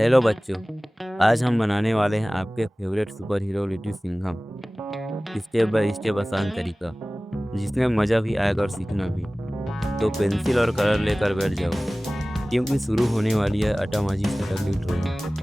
हेलो बच्चों। आज हम बनाने वाले हैं आपके favourite super hero little Singham. Step by step आसान तरीका जिसमें मज़ा भी आएगा और सीखना भी। तो पेंसिल और कलर लेकर बैठ जाओ क्योंकि शुरू होने वाली है आटा माझी सटकली ड्राइंग।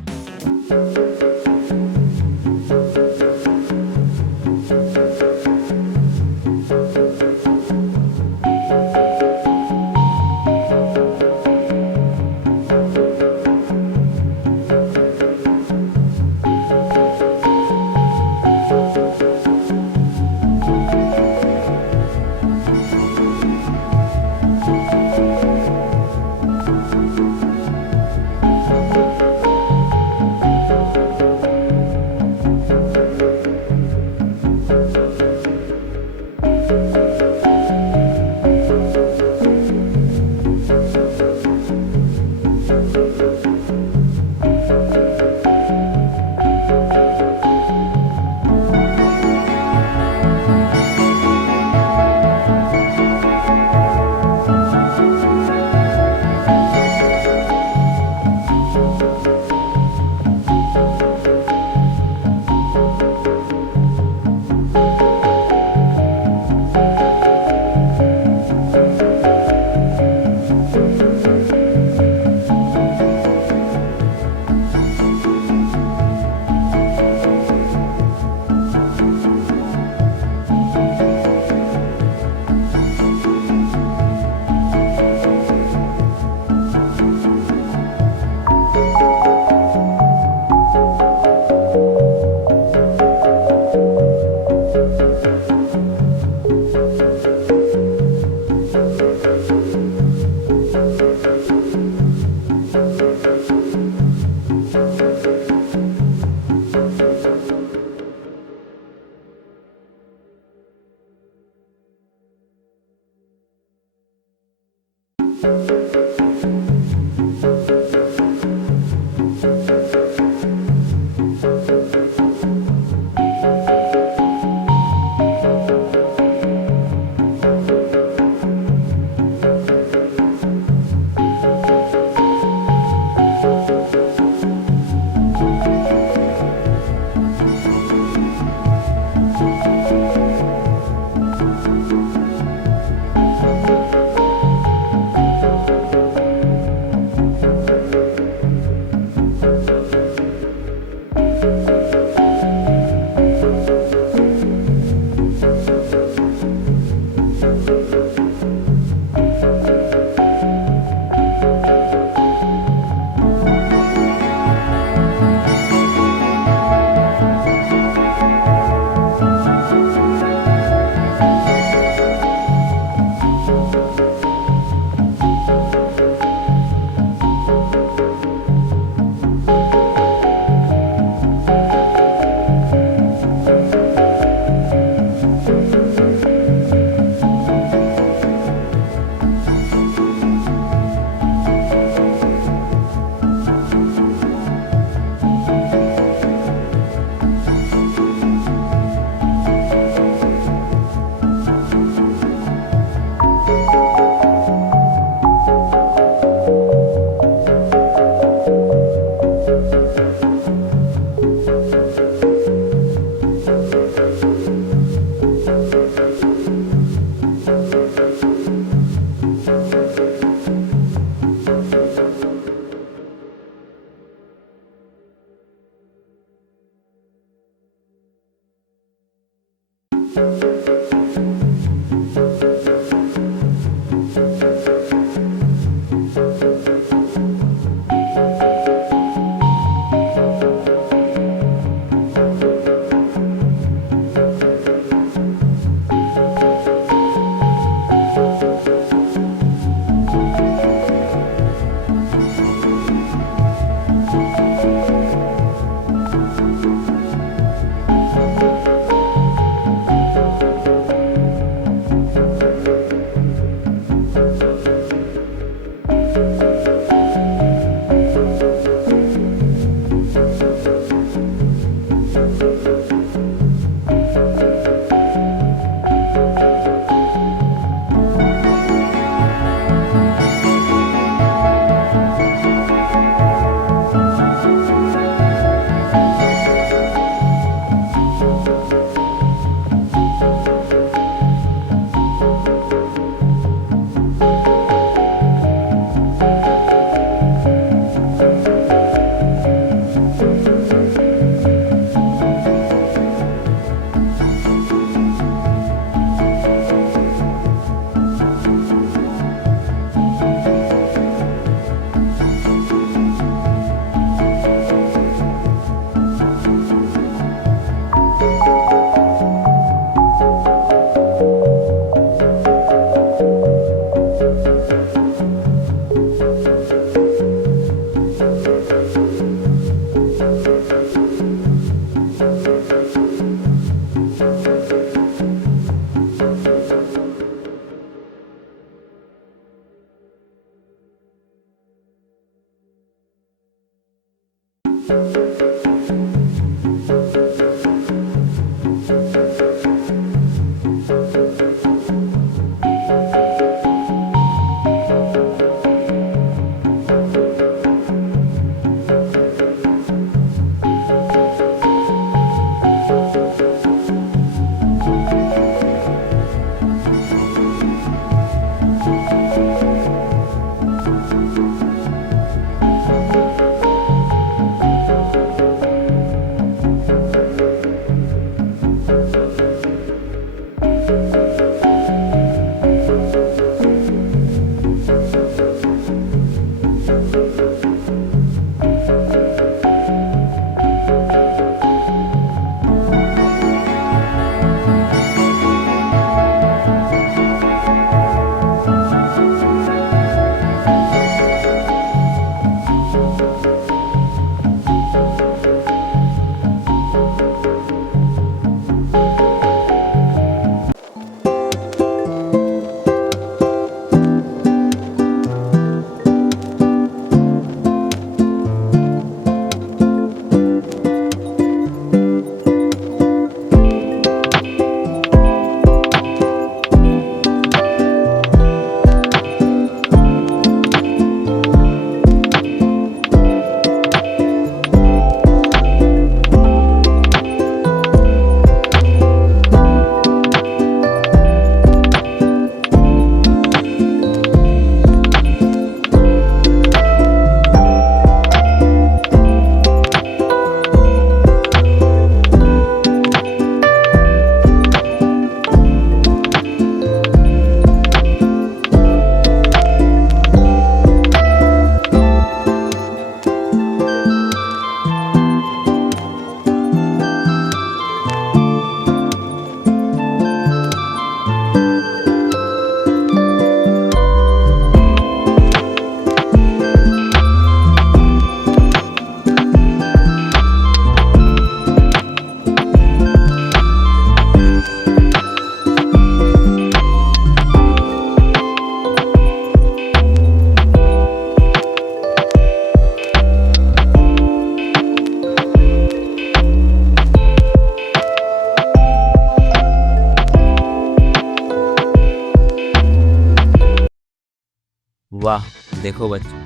वाह! देखो बच्चों,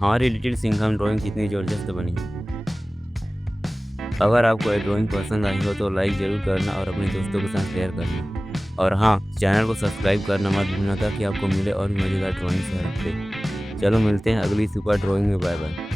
हमारी लिटिल सिंघम ड्राइंग कितनी ज़बरदस्त बनी है। अगर आपको ये ड्राइंग पसंद आई हो तो लाइक ज़रूर करना और अपने दोस्तों के साथ शेयर करना। और हाँ, चैनल को सब्सक्राइब करना मत भूलना ताकि आपको मिले और भी मज़ेदार ड्राइंग्स हर हफ्ते। चलो मिलते हैं अगली सुपर ड्राइंग में, बाय बाय।